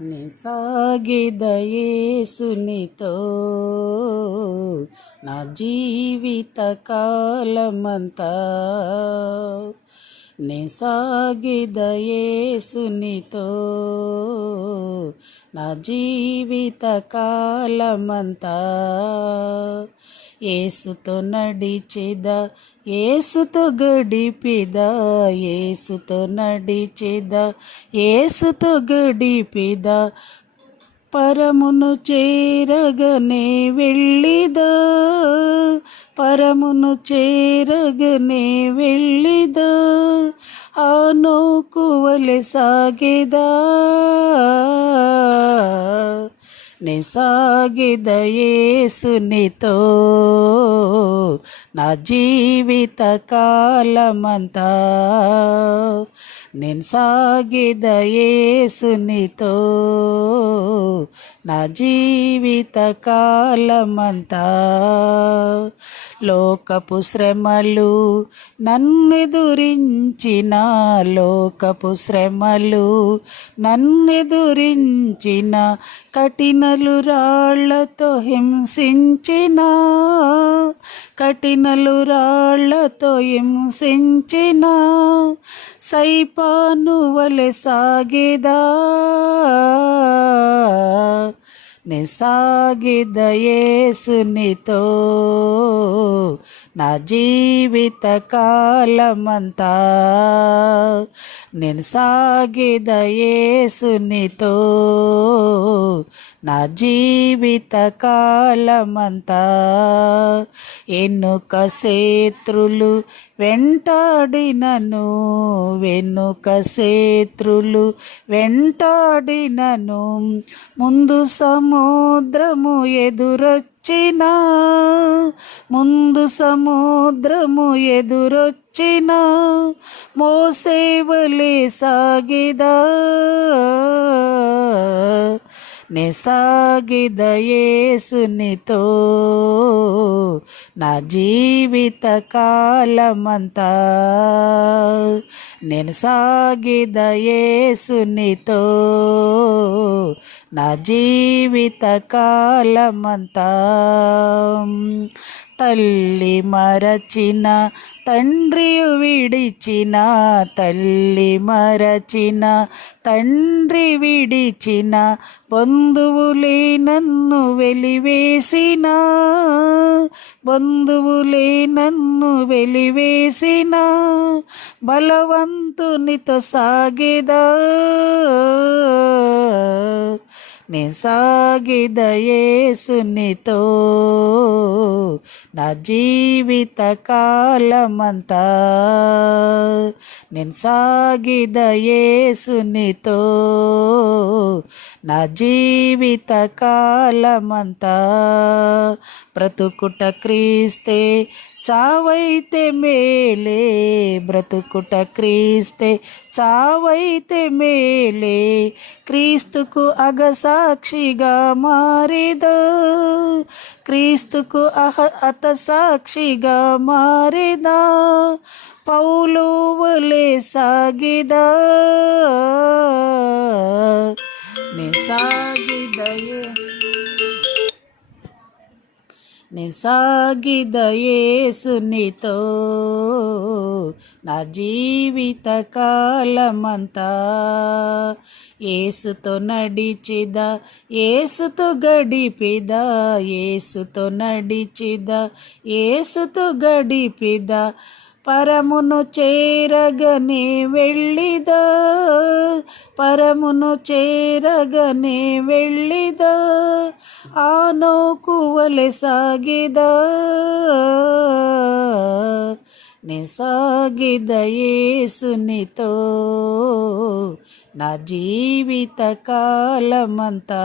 నిసాగిదయేసునితో నా జీవిత కాలమంతా నిసాగిదయేసునితో నా జీవిత కాలమంతా ఏసుతో నడిచిద ఏసుతో గడిపిద ఏసుతో నడిచిద ఏసుతో గడిపిద. పరమును చేరగనే వెళ్ళిదా పరమును చేరగనే వెళ్ళిదా? ఆ నోకువలె సాగిదా? నిసాగిదయేసునితో నా జీవిత కాలమంతా నేను సాగిదయేసునితో నా జీవిత కాలమంతా లోకపు శ్రమలు నన్నెదురించిన లోకపు శ్రమలు నన్నెదురించిన కఠినలు రాళ్ళతో హింసించిన కఠిన కఠినలు రాళ్ళతో హింసించిన సైపాను వలె సాగేదా. నిసాగిదయేసునితో నా జీవిత కాలమంతా. నేను సాగిదయేసునితో నా జీవిత కాలమంతా. ఎన్నుక శత్రులు వెంటాడినను వెన్నుక శత్రులు వెంటాడినను ముందు సముద్రము ఎదురొచ్చిన ముందు సముద్రము ఎదురొచ్చిన మోసేవలే సాగిదా. నిసాగిదయేసునితో నా జీవిత కాలమంతా. నేను సాగిదయేసునితో నా జీవిత కాలమంతా. తల్లి మరచిన తండ్రి విడిచిన తల్లి మరచిన తండ్రి విడిచిన బంధువులే నన్ను వెలివేసిన బంధువులే నన్ను వెలివేసిన బలవంతునితో సాగేదా. నిసాగిదయేసునితో నా జీవిత కాలమంతా. నేను సాగిదయేసునితో నా జీవిత కాలమంతా. బ్రతుకుట క్రీస్తే చావైతే మేలే బ్రతుకుట క్రీస్తే చావైతే మేలే క్రీస్తుకు అగసాక్షిగా మారిదో? క్రీస్తుకు అహ అత సాక్షిగా మారిదా? పౌలు వలే సాగిదా? నిసాగిదయే నిసాగిదయేసునితో నా జీవిత కాలమంతా. ఏసుతో నడిచిద ఏసుతో గడిపిద ఏసుతో నడిచిద ఏసుతో గడిపిద. పరమును చేరగనే వెళ్ళిదా పరమును చేరగనే వెళ్ళిద? ఆ సాగిద? సాగిదా నిసాగిదయేసునితో నా జీవిత కాలమంతా